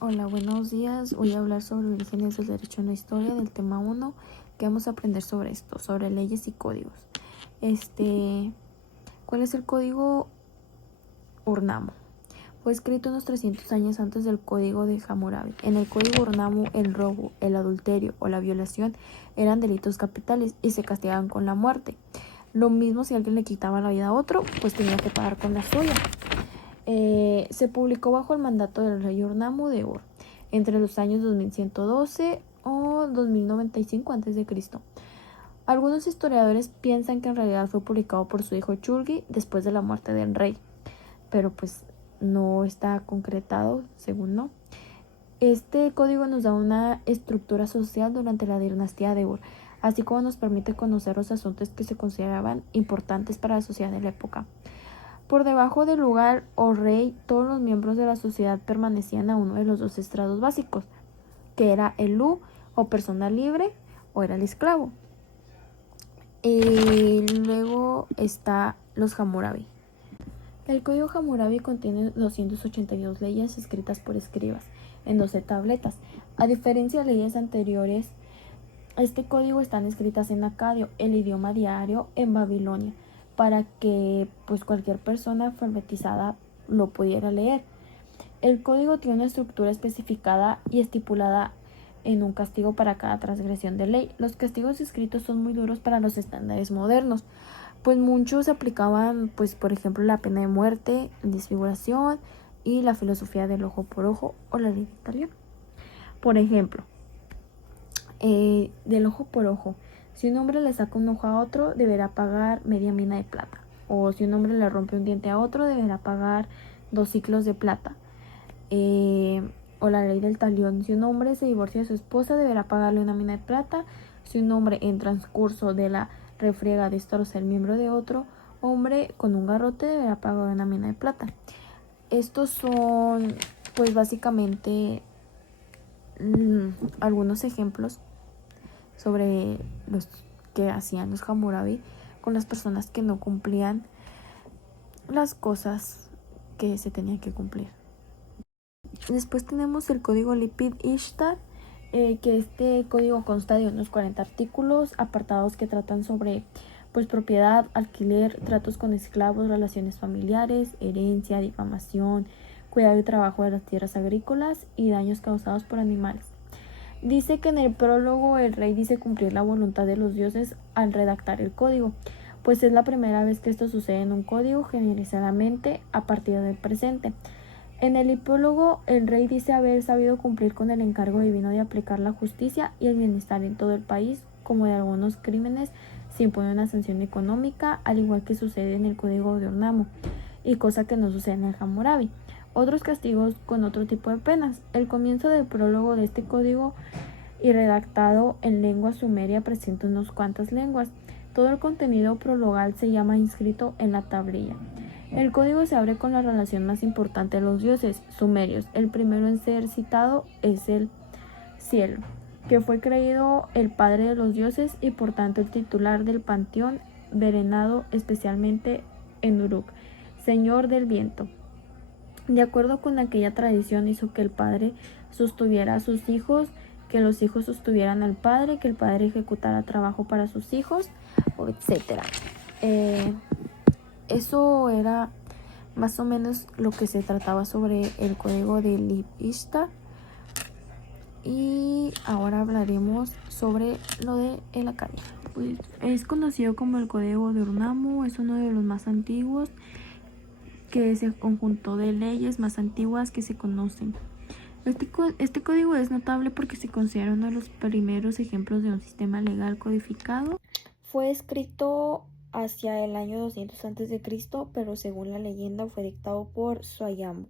Hola, buenos días. Voy a hablar sobre orígenes del derecho en la historia del tema 1, que vamos a aprender sobre esto, sobre leyes y códigos. ¿Cuál es el código Urnamo? Fue escrito unos 300 años antes del código de Hammurabi. En el código Urnamo, el robo, el adulterio o la violación eran delitos capitales y se castigaban con la muerte. Lo mismo si alguien le quitaba la vida a otro, pues tenía que pagar con la suya. Se publicó bajo el mandato del rey Urnamo de Ur entre los años 2112 o 2095 a.C. Algunos historiadores piensan que en realidad fue publicado por su hijo Chulgi después de la muerte del rey, pero pues no está concretado, según no. Este código nos da una estructura social durante la dinastía de Ur, así como nos permite conocer los asuntos que se consideraban importantes para la sociedad de la época. Por debajo del lugar o rey, todos los miembros de la sociedad permanecían a uno de los dos estrados básicos, que era el lu o persona libre o era el esclavo. Y luego está los Hammurabi. El código Hammurabi contiene 282 leyes escritas por escribas en 12 tabletas. A diferencia de leyes anteriores, este código están escritas en acadio, el idioma diario en Babilonia, para que pues cualquier persona alfabetizada lo pudiera leer. El código tiene una estructura especificada y estipulada en un castigo para cada transgresión de ley. Los castigos escritos son muy duros para los estándares modernos, pues muchos aplicaban, pues por ejemplo, la pena de muerte, desfiguración y la filosofía del ojo por ojo o la ley de talión. Por ejemplo, del ojo por ojo. Si un hombre le saca un ojo a otro, deberá pagar media mina de plata. O si un hombre le rompe un diente a otro, deberá pagar 2 ciclos de plata. O la ley del talión. Si un hombre se divorcia de su esposa, deberá pagarle una mina de plata. Si un hombre en transcurso de la refriega destroza el miembro de otro hombre con un garrote, deberá pagar una mina de plata. Estos son, pues básicamente, algunos ejemplos sobre los que hacían los Hammurabi con las personas que no cumplían las cosas que se tenían que cumplir. Después tenemos el código Lipit-Ishtar, que este código consta de unos 40 artículos, apartados que tratan sobre pues propiedad, alquiler, tratos con esclavos, relaciones familiares, herencia, difamación, cuidado y trabajo de las tierras agrícolas y daños causados por animales. Dice que en el prólogo el rey dice cumplir la voluntad de los dioses al redactar el código, pues es la primera vez que esto sucede en un código generalizadamente a partir del presente. En el epílogo, el rey dice haber sabido cumplir con el encargo divino de aplicar la justicia y el bienestar en todo el país, como de algunos crímenes se impone una sanción económica, al igual que sucede en el código de Urnamo, y cosa que no sucede en el Hammurabi. Otros castigos con otro tipo de penas. El comienzo del prólogo de este código y redactado en lengua sumeria presenta unas cuantas lenguas. Todo el contenido prologal se llama inscrito en la tablilla. El código se abre con la relación más importante de los dioses sumerios. El primero en ser citado es el cielo, que fue creído el padre de los dioses y por tanto el titular del panteón, venerado especialmente en Uruk, señor del viento. De acuerdo con aquella tradición, hizo que el padre sostuviera a sus hijos, que los hijos sostuvieran al padre, que el padre ejecutara trabajo para sus hijos, etc. Eso era más o menos lo que se trataba sobre el código de Lipit-Ishtar. Y ahora hablaremos sobre lo de el acadio. Pues es conocido como el código de Urnamo, es uno de los más antiguos, que es el conjunto de leyes más antiguas que se conocen. Este código es notable porque se considera uno de los primeros ejemplos de un sistema legal codificado. Fue escrito hacia el año 200 a.C., pero según la leyenda fue dictado por Swayambhu.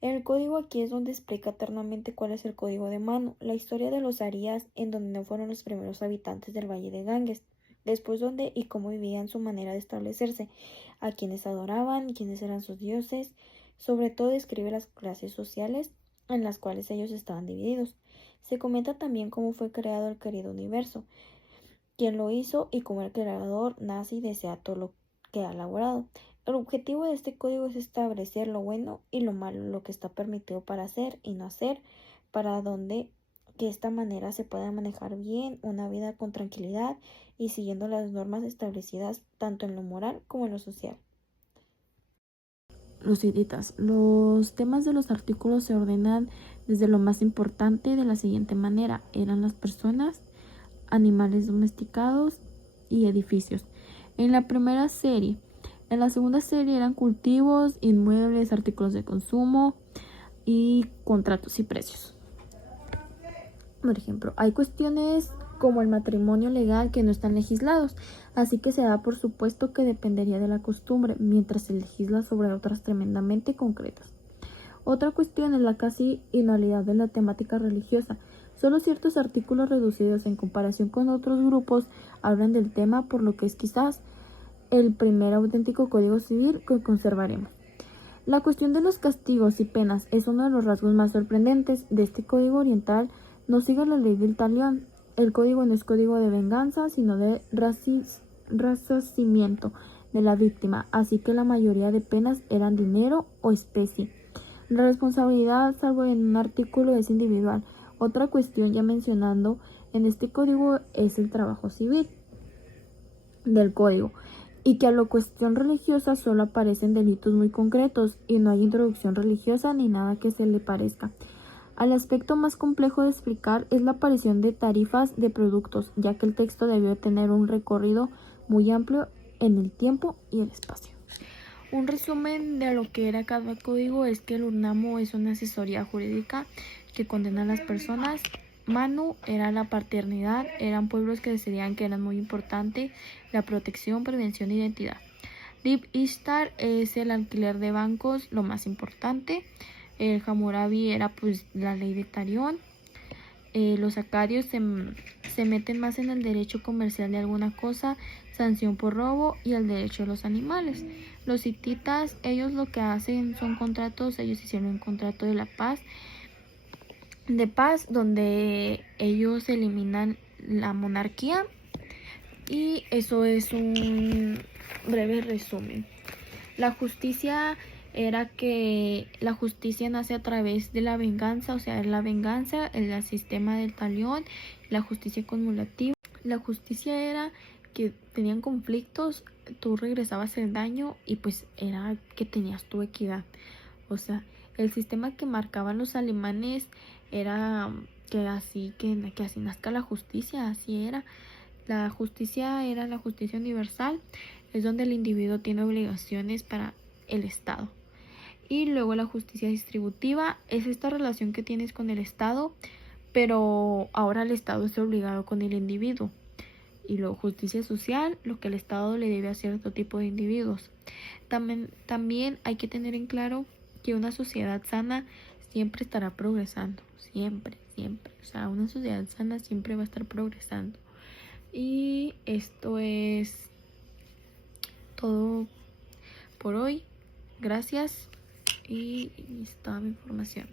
El código aquí es donde explica eternamente cuál es el código de Manu, la historia de los Arias, en donde no fueron los primeros habitantes del Valle de Ganges, después dónde y cómo vivían, su manera de establecerse, a quienes adoraban, quiénes eran sus dioses. Sobre todo describe las clases sociales en las cuales ellos estaban divididos. Se comenta también cómo fue creado el querido universo, quién lo hizo y cómo el creador nace y desea todo lo que ha elaborado. El objetivo de este código es establecer lo bueno y lo malo, lo que está permitido para hacer y no hacer, para donde que de esta manera se pueda manejar bien una vida con tranquilidad y siguiendo las normas establecidas tanto en lo moral como en lo social. Luciditas. Los temas de los artículos se ordenan desde lo más importante de la siguiente manera. Eran las personas, animales domesticados y edificios. En la primera serie. En la segunda serie eran cultivos, inmuebles, artículos de consumo y contratos y precios. Por ejemplo, hay cuestiones como el matrimonio legal que no están legislados, así que se da por supuesto que dependería de la costumbre, mientras se legisla sobre otras tremendamente concretas. Otra cuestión es la casi invalidad de la temática religiosa. Solo ciertos artículos reducidos en comparación con otros grupos hablan del tema, por lo que es quizás el primer auténtico código civil que conservaremos. La cuestión de los castigos y penas es uno de los rasgos más sorprendentes de este código oriental. No sigue la ley del talión. El código no es código de venganza, sino de resarcimiento de la víctima, así que la mayoría de penas eran dinero o especie. La responsabilidad, salvo en un artículo, es individual. Otra cuestión ya mencionando en este código es el trabajo civil del código, y que a la cuestión religiosa solo aparecen delitos muy concretos y no hay introducción religiosa ni nada que se le parezca. Al aspecto más complejo de explicar es la aparición de tarifas de productos, ya que el texto debió tener un recorrido muy amplio en el tiempo y el espacio. Un resumen de lo que era cada código es que el URNAMO es una asesoría jurídica que condena a las personas. Manu era la paternidad, eran pueblos que decidían que eran muy importante la protección, prevención e identidad. Deep Ishtar es el alquiler de bancos, lo más importante. El Hammurabi era pues la ley de Talión. Los acadios se meten más en el derecho comercial de alguna cosa, sanción por robo y el derecho de los animales. Los hititas, ellos lo que hacen son contratos, ellos hicieron un contrato de paz, donde ellos eliminan la monarquía, y eso es un breve resumen. La justicia era que la justicia nace a través de la venganza, o sea, la venganza, el sistema del talión, la justicia conmutativa. La justicia era que tenían conflictos, tú regresabas el daño y pues era que tenías tu equidad. O sea, el sistema que marcaban los alemanes era que así nazca la justicia, así era. La justicia era la justicia universal, es donde el individuo tiene obligaciones para el Estado. Y luego la justicia distributiva es esta relación que tienes con el Estado, pero ahora el Estado está obligado con el individuo. Y luego justicia social, lo que el Estado le debe a cierto tipo de individuos. También hay que tener en claro que una sociedad sana siempre estará progresando, siempre, siempre. O sea, una sociedad sana siempre va a estar progresando. Y esto es todo por hoy. Gracias y toda mi información.